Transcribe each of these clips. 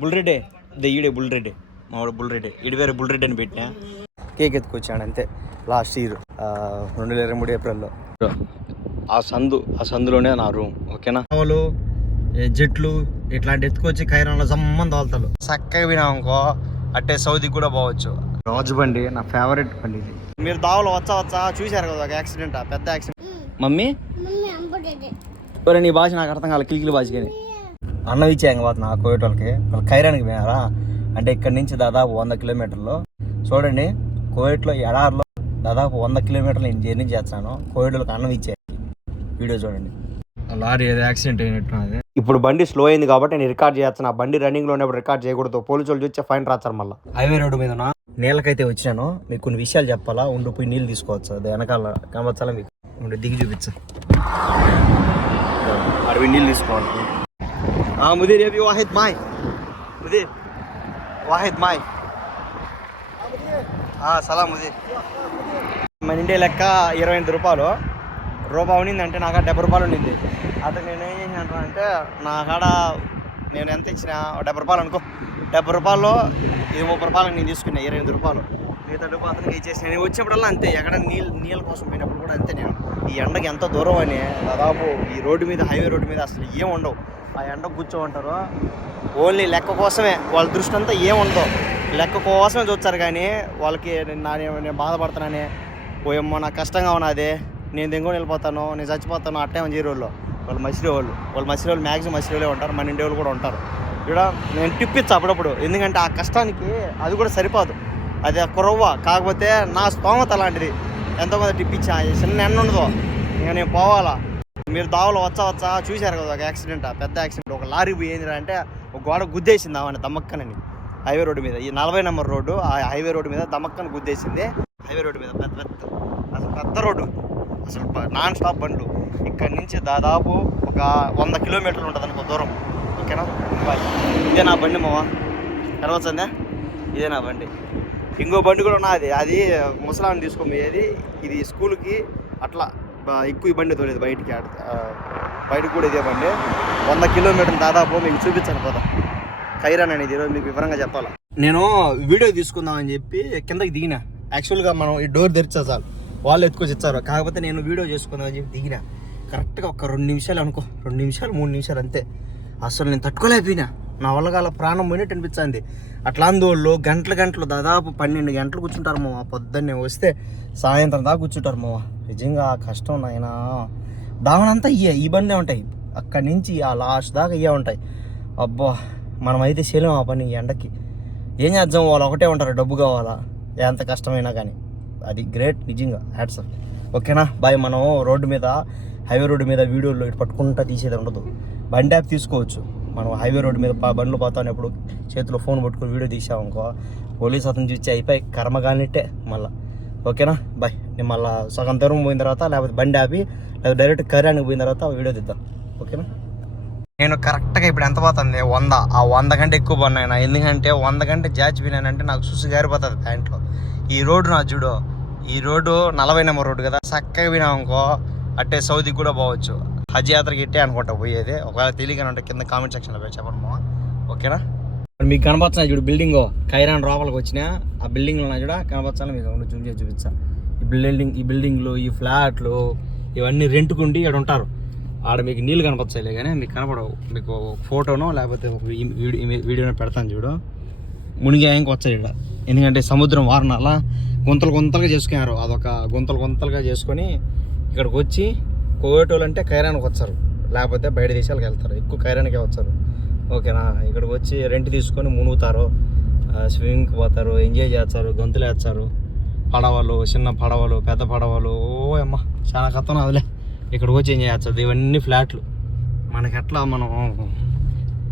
బుల్రెడ్డే. They ఈడే బుల్రెడ్డే. మావాడు బుల్రెడ్డే. ఇడి వేరే బుల్రెడ్డి అని పెట్టినా. కేక్ ఎత్తుకొచ్చాడు అంతే. లాస్ట్ ఇయర్ రెండు వేల ఇరవై మూడు ఏప్రిల్లో. ఆ సందు ఆ సందులోనే నా రూమ్. ఓకేనా? వాళ్ళు జట్లు ఇట్లాంటి ఎత్తుకొచ్చి కైరాన్లో జమ్మని తోలుతారు చక్కగా వినామనుకో అట్టే సౌదీకి కూడా పోవచ్చు. రాజు బండి నా ఫేవరెట్ బండి ఇది. మీరు దావలో వచ్చా వచ్చా చూశారు కదా ఒక యాక్సిడెంట్ పెద్ద యాక్సిడెంట్ మమ్మీ? మమ్మీ అంబుడేది. ఒరే నీ భాష నాకు అర్థం కాదు కిలికిలి భాష కానీ. అన్నం ఇచ్చాం కదా నా కోయట వాళ్ళకి వాళ్ళు ఖైరానికి పోయినారా? అంటే ఇక్కడ నుంచి దాదాపు వంద కిలోమీటర్లు. చూడండి కోయట్లో ఎడారిలో దాదాపు వంద కిలోమీటర్లు నేను జర్నీ చేస్తాను కోయటోళ్ళకి అన్నం ఇచ్చే వీడియో చూడండి. లారీ ఏదో యాక్సిడెంట్ అయినట్టు ఇప్పుడు బండి స్లో అయింది కాబట్టి నేను రికార్డ్ చేస్తాను బండి రన్నింగ్లో ఉన్నప్పుడు రికార్డ్ చేయకూడదు. పోలీసు వాళ్ళు చూస్తే ఫైన్ రాస్తారు మళ్ళీ. హైవే రోడ్డు మీద నీళ్ళకైతే వచ్చినాను. మీకు కొన్ని విషయాలు చెప్పాలా? ఉండి పోయి నీళ్ళు తీసుకోవచ్చు. అది వెనకాల కనబచ్చాలా మీకు? ఉండి దిగి చూపించా. అరవై నీళ్ళు తీసుకోవాలి. اه مدير يبي واحد معي مدير واحد معي اه سلام مدير మన ఇంటి లెక్క ఇరవై ఎనిమిది రూపాయలు. రూపాయి ఉండింది అంటే నాకు డెబ్బై రూపాయలు ఉండింది అతను నేను ఏం చేసినా అంటే నా కాడ నేను ఎంత ఇచ్చిన డెబ్బై రూపాయలు అనుకో. డెబ్బై రూపాయల్లో ఇది ముప్పై రూపాయలు నేను తీసుకున్నా ఇరవై ఎనిమిది రూపాయలు. మిగతా డబ్బు అతనికి ఇచ్చేసిన నేను వచ్చినప్పుడల్లా అంతే. ఎక్కడ నీళ్ళు నీళ్ళ కోసం పోయినప్పుడు కూడా అంతే నేను. ఈ ఎండకి ఎంత దూరం అని దాదాపు ఈ రోడ్డు మీద హైవే రోడ్డు మీద అసలు ఏం ఉండవు. ఆ ఎండ కూర్చోమంటారు. ఓన్లీ లెక్క కోసమే. వాళ్ళ దృష్టి అంతా ఏముండదు లెక్క కోసమే చూస్తారు కానీ వాళ్ళకి నేను నా నేను బాధపడుతున్నానే పోయమ్మో నాకు కష్టంగా ఉన్నది. నేను దెంగో వెళ్ళిపోతాను. నేను చచ్చిపోతాను అట్టే అని జీరోళ్ళు వాళ్ళు మసిలి వాళ్ళు వాళ్ళు మసిలి వాళ్ళు మ్యాక్సిమం మసిలి ఉంటారు. మన ఇండియా వాళ్ళు కూడా ఉంటారు. ఇక్కడ నేను టిప్పిచ్చు అప్పుడప్పుడు. ఎందుకంటే ఆ కష్టానికి అది కూడా సరిపోదు. అది కురవ్వ కాకపోతే నా స్తోమత అలాంటిది. ఎంతోమంది కొంత చిన్న ఎండ ఉండదు. ఇంకా నేను పోవాలా? మీరు దావలో వచ్చా వచ్చా చూశారు కదా ఒక యాక్సిడెంట్ పెద్ద యాక్సిడెంట్ ఒక లారీ పోయింది అంటే ఒక గోడ గుద్దేసింది ఆమె దమ్మక్కనని. హైవే రోడ్డు మీద ఈ నలభై నెంబర్ రోడ్డు ఆ హైవే రోడ్డు మీద దమ్మక్కను గుద్దేసింది. హైవే రోడ్డు మీద పెద్ద పెద్ద అసలు పెద్ద రోడ్డు. అసలు నాన్ స్టాప్ బండ్లు. ఇక్కడ నుంచి దాదాపు ఒక వంద కిలోమీటర్లు ఉంటుంది అనుకో దూరం. ఓకేనా? బాయ్. ఇదే నా బండి మావా? కనవచ్చిందా ఇదే నా బండి. ఇంకో బండి కూడా ఉన్నది అది ముసలాన్ని తీసుకొని ఇది స్కూల్కి అట్లా ఎక్కువ ఈ బండి తోలేదు బయటికి ఆడ బయటకు కూడా ఇదే బండి. వంద కిలోమీటర్లు దాదాపు మీకు చూపించాను పోదా. ఖైరాన్ అనేది ఈరోజు మీకు వివరంగా చెప్పాలా? నేను వీడియో తీసుకుందామని చెప్పి కిందకి దిగిన. యాక్చువల్గా మనం ఈ డోర్ తెరిచా చాలు. వాళ్ళు ఎత్తుకొచ్చి ఇచ్చారు. కాకపోతే నేను వీడియో చేసుకుందామని చెప్పి దిగిన. కరెక్ట్గా ఒక రెండు నిమిషాలు అనుకో. రెండు నిమిషాలు మూడు నిమిషాలు అంతే. అసలు నేను తట్టుకోలేకపోయినా. నా వల్ల గల ప్రాణం పోయినట్టు అనిపించింది. అట్లా అందువల్ల గంటలు గంటలు దాదాపు పన్నెండు గంటలు కూర్చుంటారు మామ పొద్దున్నే వస్తే సాయంత్రం దాకా కూర్చుంటారు మావా. నిజంగా ఆ కష్టం నాయనా. దావనంతా ఇయ్యే ఈ బండే ఉంటాయి. అక్కడి నుంచి ఆ లాస్ట్ దాకా ఇయ్యే ఉంటాయి. అబ్బా మనమైతే చేయలేం ఆ పని ఈ ఎండకి. ఏం చేద్దాం? వాళ్ళు ఒకటే ఉంటారు. డబ్బు కావాలా? ఎంత కష్టమైనా కానీ. అది గ్రేట్ నిజంగా. హ్యాట్స్ ఓకేనా? బాయ్ మనం రోడ్డు మీద హైవే రోడ్డు మీద వీడియోలు ఇటు పట్టుకుంటా తీసేది ఉండదు. బండి యాప్ తీసుకోవచ్చు. మనం హైవే రోడ్డు మీద బండ్లు పోతానప్పుడు చేతిలో ఫోన్ పట్టుకుని వీడియో తీసామనుకో పోలీస్ అతను చూసి అయిపోయి కర్మ కానిట్టే మళ్ళీ. ఓకేనా? బాయ్. నేను మళ్ళీ సగం దూరం పోయిన తర్వాత లేకపోతే బండి ఆపి లేకపోతే డైరెక్ట్ కర్యానికి పోయిన తర్వాత వీడియో తీద్దాం. ఓకేనా? నేను కరెక్ట్గా ఇప్పుడు ఎంత పోతుంది? వంద. ఆ వంద కంటే ఎక్కువ పన్నాయన ఎందుకంటే వంద కంటే జాచి పోయినానంటే నాకు సుసు గారిపోతుంది ప్యాంట్లో ఈ రోడ్డు నా చూడు ఈ రోడ్డు నలభై నెంబర్ రోడ్డు కదా. చక్కగా పోయినామనుకో అట్టే సౌదీకి కూడా పోవచ్చు. హజ్ యాత్రకి ఇట్టే అనుకుంటా పోయేది? ఒకవేళ తెలియకనే ఉంటే కింద కామెంట్ సెక్షన్లో పోయి చెప్పండి ఓకేనా? ఓకేనా మీకు కనపడుతున్నాయి చూడు బిల్డింగ్. కైరాన్ లోపలికి వచ్చిన ఆ బిల్డింగ్లో నా చూడ కనపచ్చాను మీకు ఉండి జూమ్ చేసి చూపించా ఈ బిల్డింగ్ ఈ బిల్డింగ్లు ఈ ఫ్లాట్లు ఇవన్నీ రెంట్కుండి ఇక్కడ ఉంటారు. ఆడ మీకు నీళ్ళు కనపచ్చాయిలే కానీ మీకు కనపడవు మీకు ఫోటోనో లేకపోతే ఒక వీడియో వీడియోనో పెడతాను చూడు. మునిగాయంకి వచ్చాయి ఇక్కడ ఎందుకంటే సముద్రం వారణాల గుంతలు గుంతలుగా చేసుకున్నారు. అదొక గుంతలు గుంతలుగా చేసుకొని ఇక్కడికి వచ్చి కోవేటోళ్ళు అంటే కైరానికి వచ్చారు లేకపోతే బయట దేశాలకు వెళ్తారు. ఎక్కువ కైరానికే వచ్చారు ఓకేనా? ఇక్కడికి వచ్చి రెంట్ తీసుకొని మునుగుతారు. స్విమ్మింగ్కి పోతారు ఎంజాయ్ చేస్తారు గొంతులు వేస్తారు. పడవలు చిన్న పడవలు పెద్ద పడవలు. ఓ అమ్మ చాలా కథం అదిలే. ఇక్కడికి వచ్చి ఎంజాయ్ చేస్తారు. ఇవన్నీ ఫ్లాట్లు. మనకి ఎట్లా మనం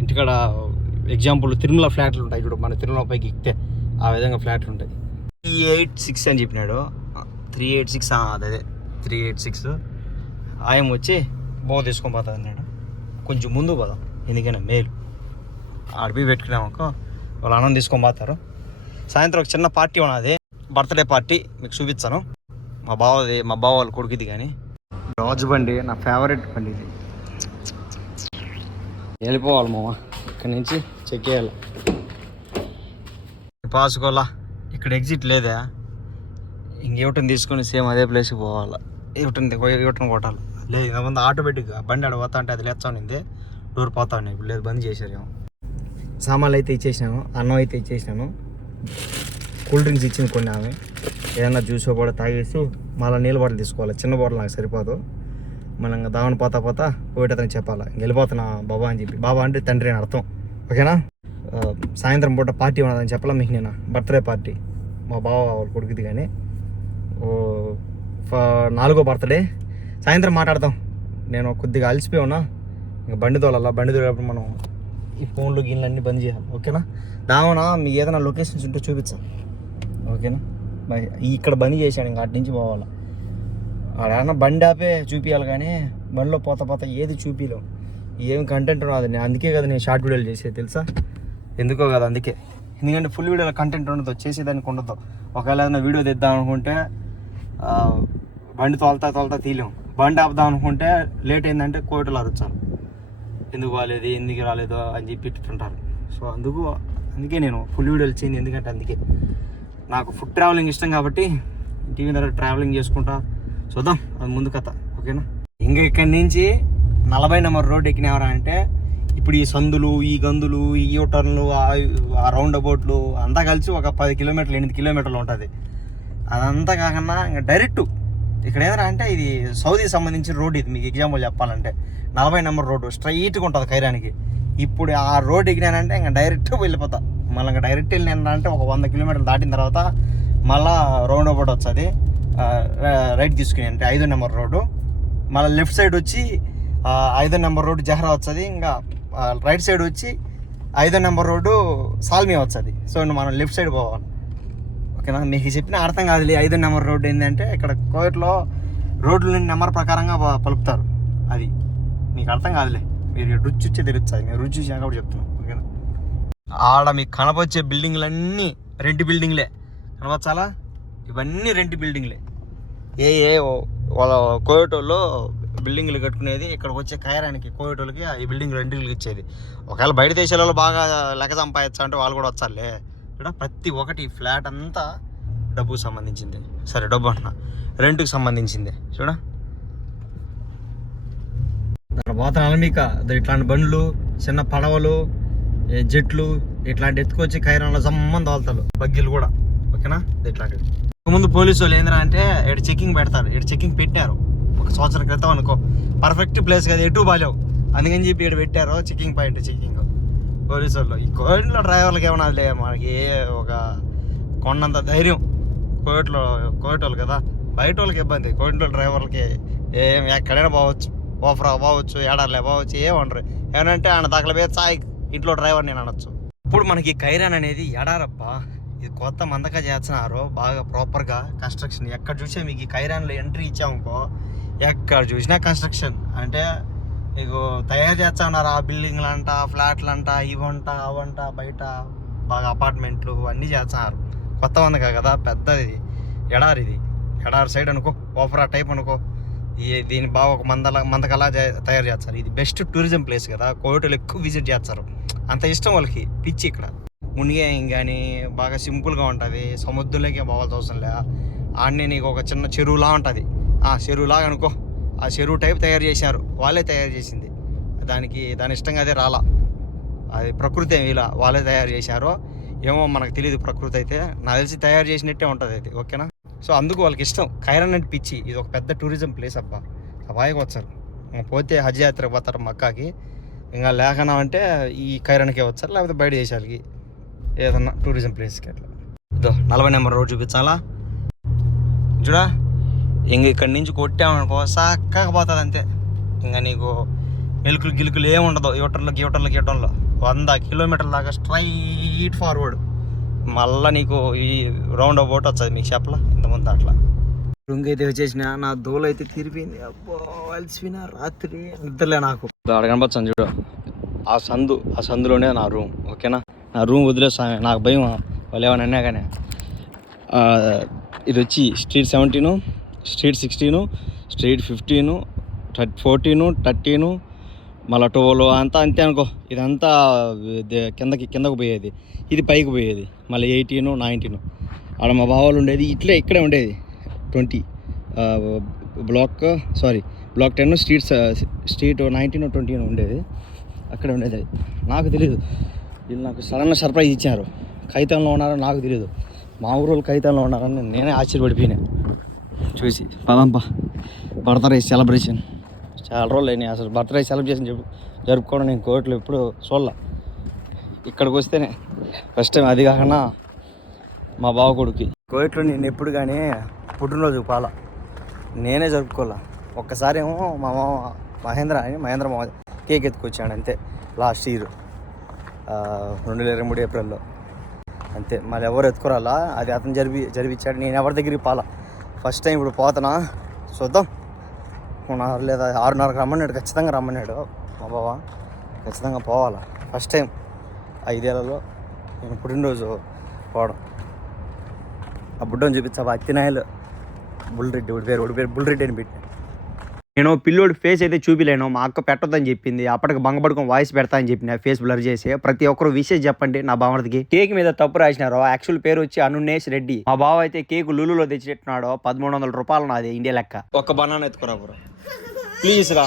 ఇంటికాడ ఎగ్జాంపుల్ తిరుమల ఫ్లాట్లు ఉంటాయి ఇప్పుడు మన తిరుమల పైకి ఎక్కితే ఆ విధంగా ఫ్లాట్లు ఉంటాయి. త్రీ ఎయిట్ సిక్స్ అని చెప్పినాడు. త్రీ ఎయిట్ సిక్స్ అదే త్రీ ఎయిట్ సిక్స్. ఆయన వచ్చి బో తీసుకొని పోతుంది అన్నాడు కొంచెం ముందు పోదాం. ఎందుకైనా మేలు. ఆడిపి పెట్టుకున్నామనుకో వాళ్ళు అన్నం తీసుకొని పోతారు. సాయంత్రం ఒక చిన్న పార్టీ ఉన్నది. బర్త్డే పార్టీ మీకు చూపిస్తాను. మా బావది మా బావ వాళ్ళ కొడుకుది కానీ. రాజు బండి నా ఫేవరెట్ బండి ఇది. వెళ్ళిపోవాలి మామ. ఇక్కడి నుంచి చెక్ చేయాలి. పాసుకోలా ఇక్కడ ఎగ్జిట్ లేదా. ఇంకేవటం తీసుకొని సేమ్ అదే ప్లేస్కి పోవాలి. ఇవటం ఇవటం కొట్టాలి. లేదు ఇంకా ముందు ఆటోమేటిక్గా బండి ఆడ పోతా అంటే అది లేచా డోర్ పోతా ఉన్నాయి ఇప్పుడు లేదు బంద్ చేశారు ఏమో. సామాన్లు అయితే ఇచ్చేసినాను అన్నం అయితే ఇచ్చేసినాను. కూల్ డ్రింక్స్ ఇచ్చింది కొన్ని ఆమె. ఏదైనా జ్యూస్ కూడా తాగేసి మళ్ళీ నీళ్ళ బాటిల్ తీసుకోవాలి. చిన్న బాటిల్ నాకు సరిపోదు. మనం ఇంకా పోతా పోతా పోయేట చెప్పాలి వెళ్ళిపోతున్నా బాబా అని చెప్పి. బాబా అంటే తండ్రి అని అర్థం. ఓకేనా? సాయంత్రం పూట పార్టీ ఉన్నదని చెప్పాలా మీకు నేను? Birthday party. మా బావ వాళ్ళ కొడుకుది కానీ. ఓ ఫ- నాలుగో బర్త్డే. సాయంత్రం మాట్లాడదాం నేను కొద్దిగా అలసిపోయి ఉన్నా. ఇంకా బండి తోలాలా? బండి తోలేటప్పుడు మనం ఈ ఫోన్లు గిన్నెలు అన్నీ బంద్ చేయాలి ఓకేనా? దామనా మీ ఏదైనా లొకేషన్స్ ఉంటే చూపించాం ఓకేనా? బై ఇక్కడ బంద్ చేశాను ఇంకా అటు నుంచి పోవాలి? ఆడేమన్నా బండి ఆపే చూపించాలి కానీ బండిలో పోత పోత ఏది చూపించలేం ఏం కంటెంట్ రాదు. నేను అందుకే కదా నేను షార్ట్ వీడియోలు చేసేది తెలుసా? ఎందుకో కదా అందుకే. ఎందుకంటే ఫుల్ వీడియోలో కంటెంట్ ఉండదు చేసేదానికి ఉండదు. ఒకవేళ ఏదైనా వీడియో తెద్దాం అనుకుంటే బండి తోలుతా తోలుతా తీయలేం బండి ఆపుదాం అనుకుంటే లేట్ అయిందంటే కోటలు అరుచాలి ఎందుకు రాలేదు ఎందుకు రాలేదు అని చెప్పి ఉంటారు సో అందుకు అందుకే నేను ఫుల్ వీడియోలు చేయండి ఎందుకంటే అందుకే. నాకు ఫుడ్ ట్రావెలింగ్ ఇష్టం కాబట్టి టీవీ మీద ట్రావెలింగ్ చేసుకుంటా. చూద్దాం అది ముందు కథ ఓకేనా? ఇంకా ఇక్కడి నుంచి నలభై నెంబర్ రోడ్ ఎక్కినవరా అంటే ఇప్పుడు ఈ సందులు ఈ గందులు ఈ యూటర్న్లు ఆ- ఆ రౌండ్ అబౌట్లు అంతా కలిసి ఒక పది కిలోమీటర్లు ఎనిమిది కిలోమీటర్లు ఉంటుంది. అదంతా కాకుండా ఇంకా డైరెక్ట్ ఇక్కడ ఏదైనా అంటే ఇది సౌదీకి సంబంధించిన రోడ్ ఇది మీకు ఎగ్జాంపుల్ చెప్పాలంటే. నలభై నెంబర్ రోడ్డు స్ట్రైట్గా ఉంటుంది ఖైరానికి ఇప్పుడు ఆ రోడ్ ఎగినానంటే ఇంకా డైరెక్ట్ వెళ్ళిపోతా. మళ్ళీ ఇంకా డైరెక్ట్ వెళ్ళినానంటే ఒక వంద కిలోమీటర్లు దాటిన తర్వాత మళ్ళా రౌండ్ అబౌట్ వస్తుంది. రైట్ తీసుకుని అంటే ఐదో నెంబర్ రోడ్డు మళ్ళీ లెఫ్ట్ సైడ్ వచ్చి ఐదో నెంబర్ రోడ్డు జహరా వస్తుంది. ఇంకా రైట్ సైడ్ వచ్చి ఐదో నెంబర్ రోడ్డు సాల్మియా వస్తుంది. సో మనం లెఫ్ట్ సైడ్ పోవాలి. ఓకేనా? మీకు చెప్పిన అర్థం కాదులే. ఐదో నెంబర్ రోడ్డు ఏంటంటే ఇక్కడ కోవిట్లో రోడ్లు నెంబర్ ప్రకారంగా ప- అది మీకు అర్థం కాదులే. మీరు రుచి వచ్చే తెలుస్తుంది. నేను రుచి చూసినా కూడా చెప్తున్నాను ఓకేనా? ఆడ మీకు కనపొచ్చే బిల్డింగ్లన్నీ రెంట్ బిల్డింగ్లే. కనపచ్చాలా ఇవన్నీ రెంట్ బిల్డింగ్లే. ఏ ఏ ఓ- వాళ్ళ కోయటోళ్ళు బిల్డింగ్లు కట్టుకునేది ఇక్కడికి వచ్చే కయరానికి కోయటోళ్ళకి ఈ బిల్డింగ్ రెంట్కి ఇచ్చేది. ఒకవేళ బయట దేశాలలో బాగా లెక్క సంపాదించాలంటే వాళ్ళు కూడా వచ్చారులే. ఇక్కడ ప్రతి ఒక్కటి ఫ్లాట్ అంతా డబ్బుకు సంబంధించింది. సరే డబ్బు అంటున్నా. రెంట్కి సంబంధించింది. చూడ. దాని పోతాను అలమిక ఇట్లాంటి బండ్లు చిన్న పడవలు జెట్లు ఇట్లాంటి ఎత్తుకొచ్చి కైరాన్లో జమ్మని తోలుతారు. బగ్గిలు కూడా. ఓకేనా? ఇట్లాంటివి ముందు పోలీసు వాళ్ళు ఏంద్రా అంటే ఇక్కడ చెకింగ్ పెడతారు. ఇక్కడ చెకింగ్ పెట్టారు. ఒక సంవత్సరం క్రితం అనుకో. పర్ఫెక్ట్ ప్లేస్ కదా ఎటు బాలేవు. అందుకని చెప్పి ఇక్కడ పెట్టారు. చెకింగ్ పాయింట్ చెకింగ్ పోలీసు వాళ్ళు ఈ కోవిడ్లో డ్రైవర్లకి ఏమన్నా లే మనకి ఒక కొండంత ధైర్యం. కోవిడ్లో కోవిడ్ వాళ్ళు కదా బయట వాళ్ళకి ఇబ్బంది. కోవిడ్లో డ్రైవర్లకి ఏం ఎక్కడైనా పోవచ్చు. ఓఫరా పోవచ్చు ఏడాలే పోవచ్చు ఏమంటారు ఏమంటే ఆయన దగ్గర పోయి సాయి ఇంట్లో డ్రైవర్ నేను అనొచ్చు. ఇప్పుడు మనకి కైరాన్ అనేది ఎడారబ్బా ఇది కొత్త మందగా చేస్తున్నారు. బాగా ప్రాపర్గా కన్స్ట్రక్షన్. ఎక్కడ చూసే మీకు ఈ కైరాన్లో ఎంట్రీ ఇచ్చామనుకో ఎక్కడ చూసినా కన్స్ట్రక్షన్. అంటే మీకు తయారు చేస్తా ఉన్నారు ఆ బిల్డింగ్లు అంట ఫ్లాట్లు అంట ఇవంట అవంట బయట బాగా అపార్ట్మెంట్లు అన్నీ చేస్తున్నారు. కొత్త వందగా కదా పెద్దది ఎడారి ఇది. ఎడారి సైడ్ అనుకో ఓఫరా టైప్ అనుకో. ఈ దీని బాగా ఒక మందల మందకలా తయారు చేస్తారు. ఇది బెస్ట్ టూరిజం ప్లేస్ కదా. కోటలు ఎక్కువ విజిట్ చేస్తారు. అంత ఇష్టం వాళ్ళకి. పిచ్చి ఇక్కడ. మునిగే కానీ బాగా సింపుల్గా ఉంటుంది. సముద్రంలోకి పోవాల్సి అవసరం లే. ఆడనే నీకు ఒక చిన్న చెరువులా ఉంటుంది. ఆ చెరువులాగా అనుకో. ఆ చెరువు టైప్ తయారు చేశారు. వాళ్ళే తయారు చేసింది. దానికి దాని ఇష్టంగా అదే రాలా. అది ప్రకృతి ఇలా వాళ్ళే తయారు చేశారో ఏమో మనకు తెలియదు ప్రకృతి అయితే. నాకు తెలిసి తయారు చేసినట్టే ఉంటుంది అది. ఓకేనా? సో అందుకు వాళ్ళకి ఇష్టం. ఖైరాన్ అంటే పిచ్చి. ఇది ఒక పెద్ద టూరిజం ప్లేస్ అబ్బా. అబ్బాయికి వచ్చారు. పోతే హజ్ యాత్రకు పోతారు మక్కాకి. ఇంకా లేకనా అంటే ఈ ఖైరాన్కే వచ్చారు. లేకపోతే బయట దేశాలకి ఏదన్నా టూరిజం ప్లేస్కి అట్లా. ఇదో నలభై నెంబర్ రోడ్ చూపించాలా? చూడా? ఇంక ఇక్కడి నుంచి కొట్టామనుకో చక్కగా పోతుంది అంతే. ఇంకా నీకు మెలుకులు గిలుకులు ఏముండదు ఇవ్వటంలో యూటర్లు గియూటర్లు వంద కిలోమీటర్ల దాకా స్ట్రైట్ ఫార్వర్డ్. మళ్ళా నీకు ఈ రౌండ్ అబౌట్ వస్తుంది మీకు చెప్పలా? ఇంతమంది అట్లా. రూమ్ అయితే వచ్చేసిన నా దోలు అయితే తిరిపింది అబ్బో అలసిపోయిన రాత్రి. నిద్రలే నాకు. అక్కడ కనపచ్చాను చూడు. ఆ సందు ఆ సందులోనే నా రూమ్ ఓకేనా? నా రూమ్ వదిలేస్తా నాకు భయం. వాళ్ళు ఏమైనా అన్నా కానీ ఇది వచ్చి street seventeen. Street sixteen street fifteen థర్ట్ fourteen thirteen మళ్ళీ టోలు అంతా అంతే అనుకో. ఇదంతా కిందకి కిందకు పోయేది. ఇది పైకి పోయేది. మళ్ళీ ఎయిటీను నైన్టీను. ఆడ మా బావాలు ఉండేది. ఇట్లే ఇక్కడే ఉండేది. Twenty block sorry block ten street street nineteen twenty ఉండేది. అక్కడ ఉండేది అది. నాకు తెలియదు వీళ్ళు నాకు సడన్ సర్ప్రైజ్ ఇచ్చారు. కైతంలో ఉన్నారో నాకు తెలియదు మా ఊరు కైతంలో ఉన్నారని నేనే ఆశ్చర్యపడిపోయినా. చూసి. పదంపా. Birthday celebration. చాలా రోజులు అయినాయి అసలు బర్త్డే సెలబ్రేషన్ చెప్పు. జరుపుకోవడం నేను కోట్లు ఎప్పుడు చూడాల. ఇక్కడికి వస్తేనే ఫస్ట్ టైం అది కాకుండా మా బావ కొడుకు. కోయిట్లో నేను ఎప్పుడు కానీ పుట్టినరోజు పాల. నేనే జరుపుకోవాలా. ఒక్కసారి ఏమో మా మామ మహేంద్ర అని మహేంద్ర మామ కేక్ ఎత్తుకొచ్చాడు అంతే. Last year. రెండు వేల ఇరవై మూడు ఏప్రిల్లో. అంతే. మళ్ళీ ఎవరు ఎత్తుకురాలా? అది అతను జరిపి జరిపించాడు నేను ఎవరి దగ్గరికి పాల. ఫస్ట్ టైం ఇప్పుడు పోతున్నా. చూద్దాం. మూడున్నర లేదా ఆరున్నరకు రమ్మన్నాడు. ఖచ్చితంగా రమ్మన్నాడు. మా బావ ఖచ్చితంగా పోవాలా. ఫస్ట్ టైం ఐదేళ్ళలో నేను పుట్టినరోజు పోవడం. ఆ బుడ్డని చూపించా అత్తినాయలు బుల్రెడ్డి ఒకటి పేరు ఒకటి పేరు బుల్రెడ్డి అని పెట్టాను. నేను పిల్లోడి ఫేస్ అయితే చూపిలేను మా అక్క పెట్టొద్దని చెప్పింది అప్పటికి బంగపడుకొని వాయిస్ పెడతా అని చెప్పిన ఫేస్ బ్లర్ చేసి ప్రతి ఒక్కరు విషయం చెప్పండి నా బావడికి కేక్ మీద తప్పు రాసినారు యాక్చువల్ పేరు వచ్చి అనునేష్ రెడ్డి. మా బావ అయితే కేక్ లులులో తెచ్చిపెట్టినాడు పదమూడు వందల రూపాయలు నాది ఇండియా లెక్క. ఒక బనానా ఎత్తుకురా బ్రో. ప్లీజ్ రా.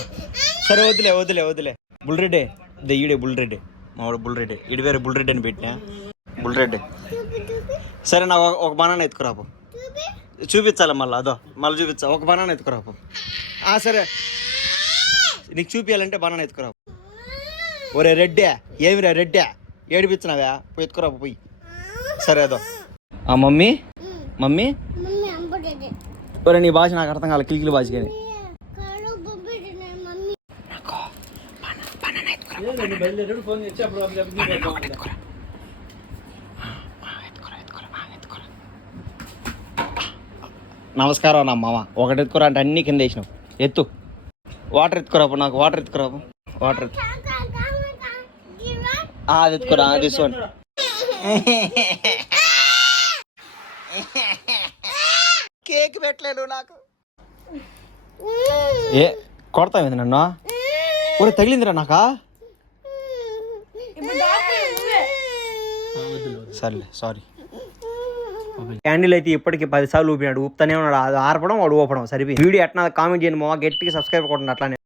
సరే వదిలే వదిలే వదిలే బుల్రెడ్డి. ఇదే ఈడే బుల్రెడ్డి. మా బుల్ బుల్రెడ్డి. ఇడి వేరే బుల్రెడ్డి అని పెట్టినా? బుల్రెడ్డి. సరే నాకు ఒక- ఒక బనానా చూపించాలి మళ్ళీ అదో. మళ్ళీ చూపించా. ఒక బనానా ఎత్తుకురాపు ఆ, సరే. నీకు చూపించాలంటే బనానా ఎత్తుకురాపు. ఒరే రెడ్డే ఏమిరా రెడ్డే? ఏడిపించినావా పోయి ఎత్తుకురాపు పోయి. సరే అదో. ఆ మమ్మీ? మమ్మీ? ఒరే నీ భాష నాకు అర్థం కావాలి కిలికిలి భాష కానీ. కాలు బొబ్బేది మమ్మీ నమస్కారం నా మామ. ఒకటి ఎత్తుకురా అంటే అన్ని కింద వేసినావు. ఎత్తు. వాటర్ ఎత్తుకురాపు నాకు వాటర్ ఎత్తుకురాపు. వాటర్ ఎత్తు. అది ఎత్తుకురా తీసుకోండి. కేక్ పెట్టలేడు నాకు. ఏ కొడతావు నన్ను? ఊరే తగిలిందిరా నాకా? సర్లే సారీ క్యాండిల్ అయితే ఇప్పటికి పది సార్లు ఊపినాడు. ఊపుతానే ఉన్నాడు. అది ఆర్పడం వాడు ఊపడం సరిపోయి వీడియో ఎట్లా కామెంట్ చేయండి మా గట్టిగా సబ్స్క్రైబ్ కొట్టండి అట్లానే.